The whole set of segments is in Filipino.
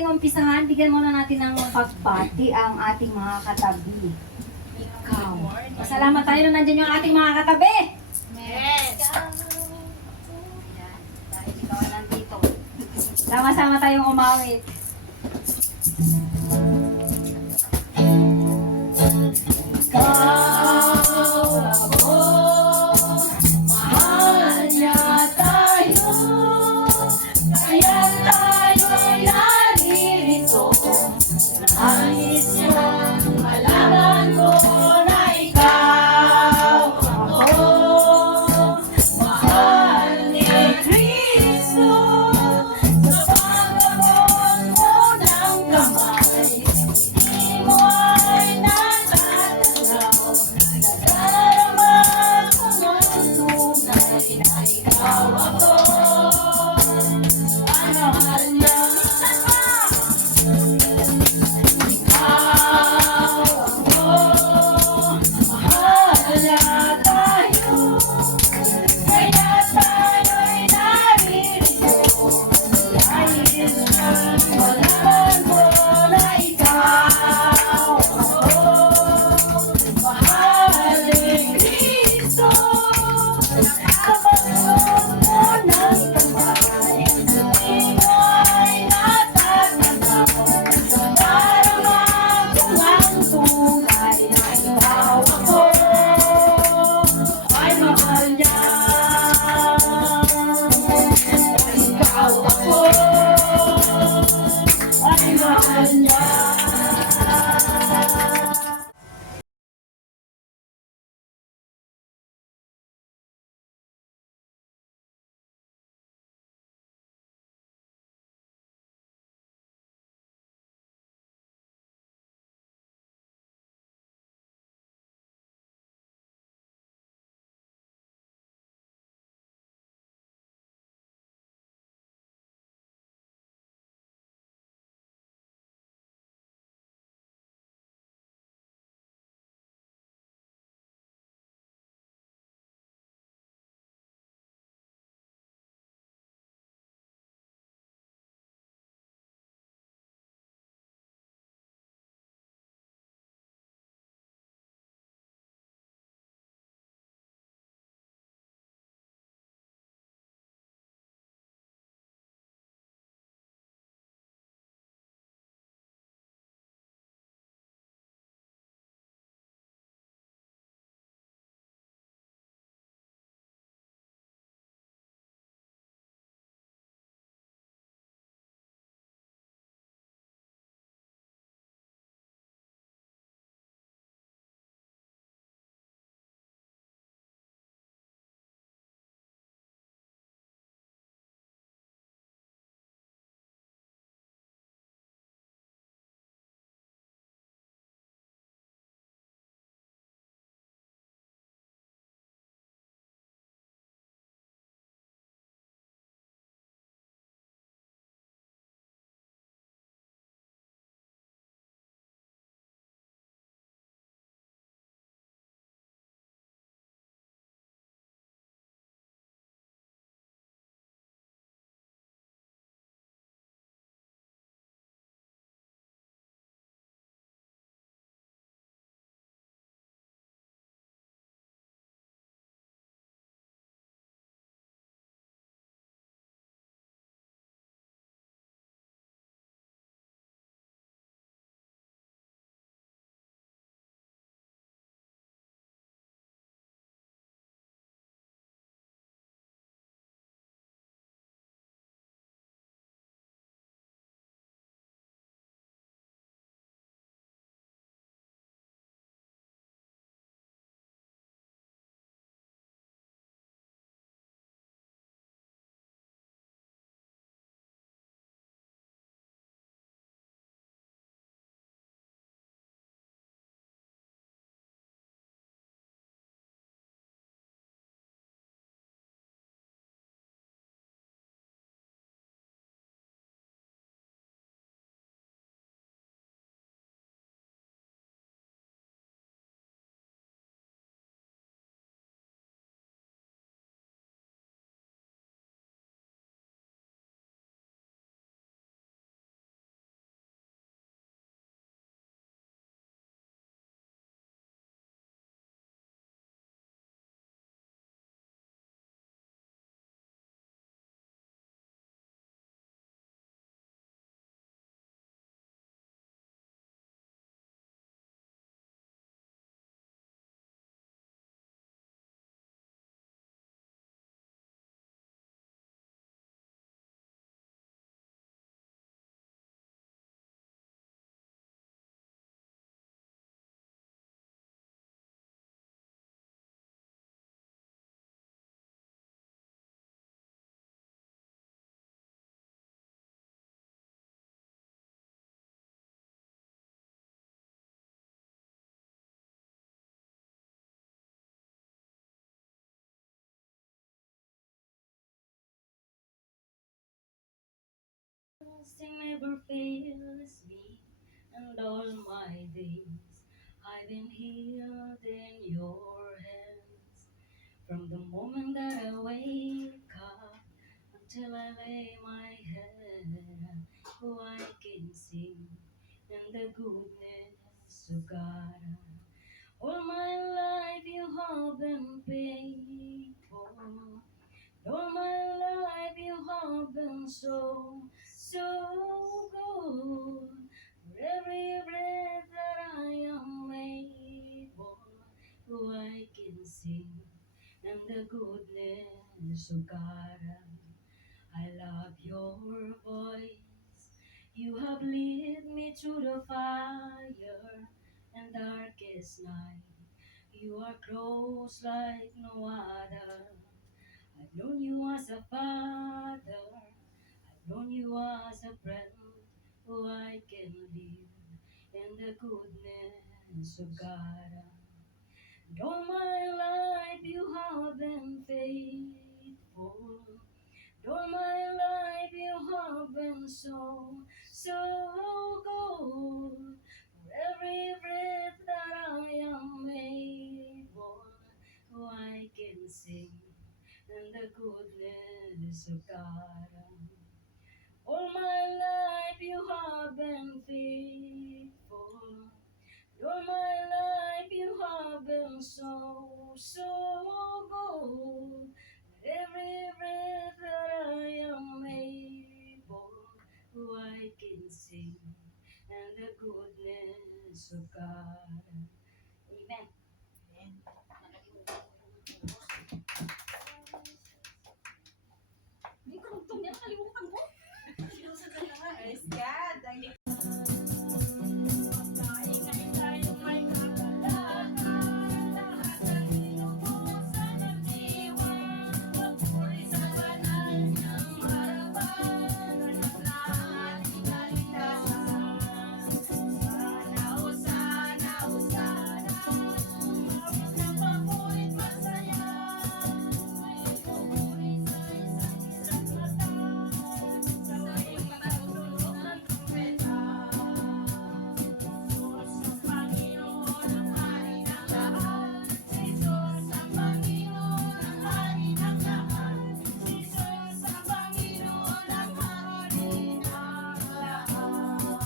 nating umpisahan, bigyan muna natin ng pagbati ang ating mga katabi. Ikaw. Pasalamat tayo na nandiyan yung ating mga katabi. Yes. Ayan, dahil ikaw ay nandito. Sama-sama tayong umawit. everlasting never fails me, and all my days I've been held in your hands. From the moment that I wake up until I lay my head, oh, I can sing and the goodness of God. All my life you have been faithful. All my life you have been so, so good. For every breath that I am able, oh, I can sing and the goodness of God. I love your voice. You have led me through the fire and darkest night. You are close like no other. I've known you as a father. I've known you as a friend. Oh, I can live in the goodness of God. And all my life you have been faithful. All my life you have been so, so good. For every breath that I am able, oh, I can sing and the goodness of God. All my life you have been faithful. All my life you have been so, so good. With every breath that I am able, oh, I can sing and the goodness of God. Amen. Amen. Hindi ko magtong yan, nakalimutan ko. Praise God. Ang Kain-kain tayo may kagalakan. Lahat ng inutos sa nagdiwang. Magpuri sa banal niyang harapan. Ganap na ating kaligtasan. Sana o sana o sana. Mawag ng papurit masaya. May pupuri sa isang mata. Sa tuwing matutulog ng trumpeta. Jesus ang Panginoon ang hari ng lahat. Jesus ang Panginoon ang hari ng lahat. Jesus ang Panginoon ang hari ng lahat.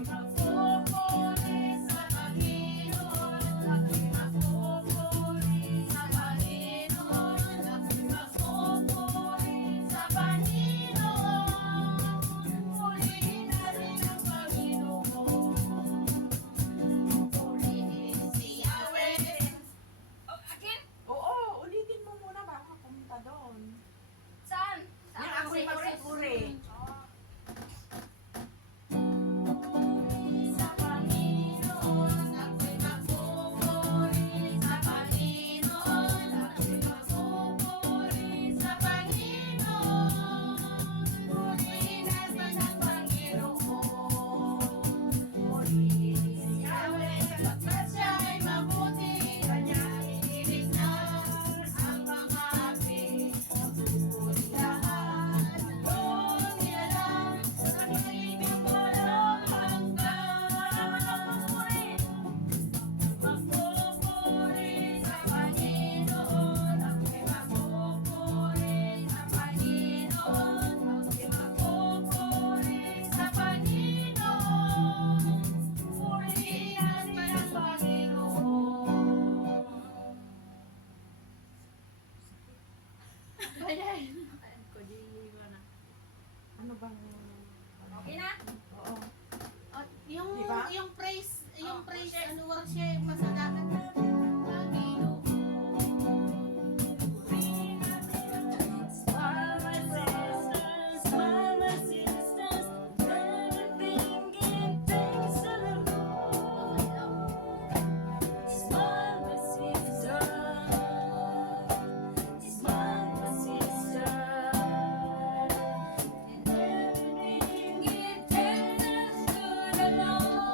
Magpupuri sa Panginoon. Ako'y magpupuri sa Panginoon. Ako'y magpupuri sa Panginoon. Purihin natin ang Panginoon. Purihin si Yahweh. Again? Oo, ulitin mo muna bago pumunta doon. Saan? Yung ako'y magpupuri. Sa Panginoon, ako'y magpupuri sa Panginoon, ako'y magpupuri sa Panginoon. Purihin natin ang Panginoon. Purihin si Yahweh, sapagkat siya ay mabuti, kanyang iniligtas ang mga api. Magpupuri lahat ng iyong nilalang, sa kaibigang walang hanggan. Magpupuri sa Panginoon, ako'y magpupuri sa Panginoon, ako'y magpupuri sa Panginoon. Purihin natin ang Panginoon. Ano bang... Okay na? Oo. At yung Diba? yung praise, yung Oh, praise worship. ano worship pasadakan na Panginoon. Smile, my sisters, smile, my sisters, everything give thanks to the Lord. Smile, my sister, smile, my sister, and everything give thanks to the Lord.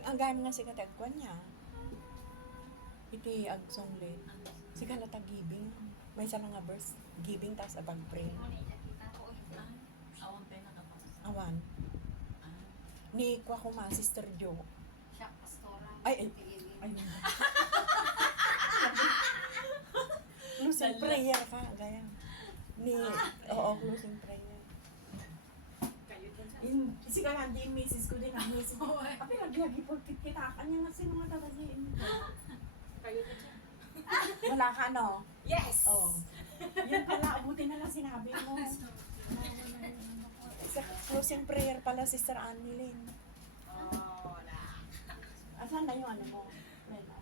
ang gaya nga si katagkwan niya. Iti agsonglit. Si kalata giving. May isa nga verse. Giving tas abag pray. Awang tayo nakapasok. Awan. Ni kwa ko ma, Sister Jo. Siya, pastora. Ay. Closing prayer ka, gaya. Ni, oo, closing prayer. Kayo dyan sa... Si Kalandi, yung misis ko din, ang misis ko. Tapi naglagi po, kita ka niya nga sino nga tatagin. Kayo dyan sa... Wala ka, no? Yes! Oo. Yun pala, abutin na lang sinabi mo. Sa closing prayer pala, Sister Annalyn. Oh, na. Asan na yung ano mo? Mela?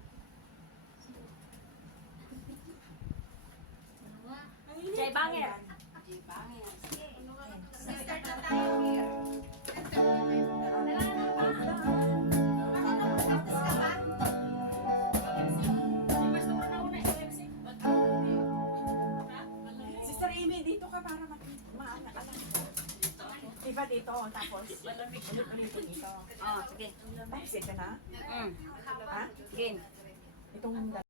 Jay Banger. Jay Banger. Sige. Start na tayo here. Sister Amy, dito ka para maana ka lang. Diba dito, tapos ulit-ulit dito. Oh, sige. Ay, sige na. Mm. Ha? Sige. Itong